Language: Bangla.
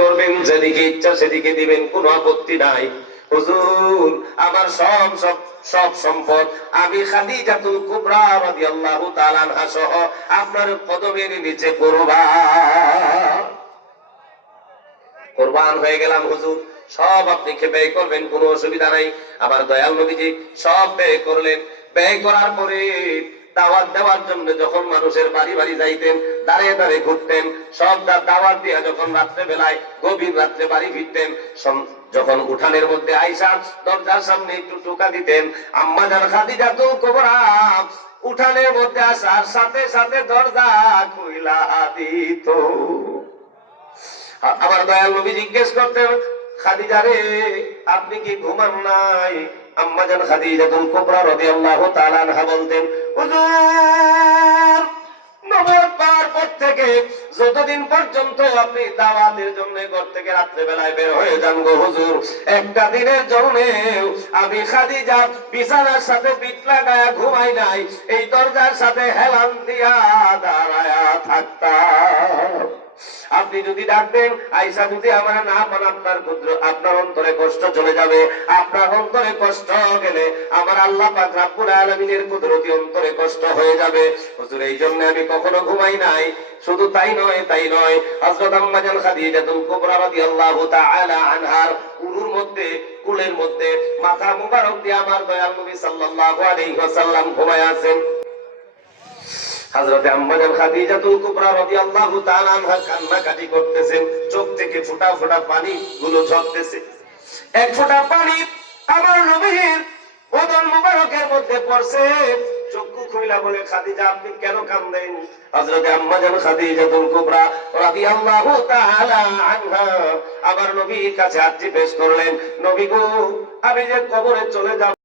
করবেন, যেদিকে ইচ্ছা সেদিকে দিবেন, কোনো আপত্তি নাই। হুজুর আমার সব সব সব সম্পদ আমি খাদিজাতুল কুবরা রাদিয়াল্লাহু তাআলা আনহা সহ আপনার কদমের নিচে কুরবান হয়ে গেলাম হুজুর। সব আপনি ব্যয় করবেন, কোনো অসুবিধা নাই। আমার দয়াল নবীজি সব ব্যয় করলেন। ব্যয় করার পরে দাওয়াত দেওয়ার জন্য যখন মানুষের বাড়ি বাড়ি যাইতেন, দাঁড়িয়ে দাঁড়িয়ে ঘুরতেন, সব দাওয়াত দিয়া যখন রাত্রে বেলায় গভীর রাত্রে বাড়ি ফিরতেন, যখন উঠানের মধ্যে আইসা দরজার সামনে একটু টোকা দিতেন, আম্মা জান খাদিজাতুল কুবরা উঠানের মধ্যে আসার সাথে সাথে দরজা খুইলা দিত। আমার দয়াল নবী জিজ্ঞেস করতেন, খাদিজা রে আপনি কি ঘুমান নাই? আম্মা জান খাদিজাতুল কুবরা রাদিয়াল্লাহু তাআলা আনহা বলতেন, হুজুর নবুয়ত পাওয়ার পর থেকে যতদিন পর্যন্ত আপনি দাওয়াতের জন্য ঘর থেকে রাত্রে বেলায় বের হয়ে যান গো হুজুর, একটা দিনের জন্য আমি খাদিজা বিছানার সাথে পিঠ লাগায়া ঘুমাই নাই, এই দরজার সাথে হেলান দিয়া দাঁড়ায়া থাকতাম। আপনি যদি ডাকবেন আয়েশা যদি আমার না পান, আপনার অন্তরে কষ্ট চলে যাবে। আপনার অন্তরে কষ্ট গেলে আমার আল্লাহ পাক রব্বুল আলামিনের কুদরতি অন্তরে কষ্ট হয়ে যাবে। হুজুর এই জন্য আমি কখনো ঘুমাই নাই। শুধু তাই নয় হযরত আম্মা জান খাদিজাতুল কুবরা রাদিয়াল্লাহু তাআলা আনহার কুলের মধ্যে মাথা মুবারক দিয়ে আমার দয়াল নবী সাল্লাল্লাহু আলাইহি ওয়াসাল্লাম ঘুমায় আছেন। হযরত আম্মা জান খাদিজাতুল কুবরা রাদিয়াল্লাহু তাআলা আনহা কান্নাকাটি করতেছেন, চোখ থেকে ফোঁটা ফোঁটা পানি গুলো ঝরতেছে। এক ফোঁটা পানি আমার নবীর বদন মুবারকের মধ্যে পড়ছে। চক্ষু খুইলা বলে, খাদিজা আপনি কেন কাঁদেন? হযরত আম্মা জান খাদিজাতুল কুবরা রাদিয়াল্লাহু তাআলা আনহা আমার নবীর কাছে আরজি পেশ করলেন, নবী গো আমি যে কবরে চলে যাব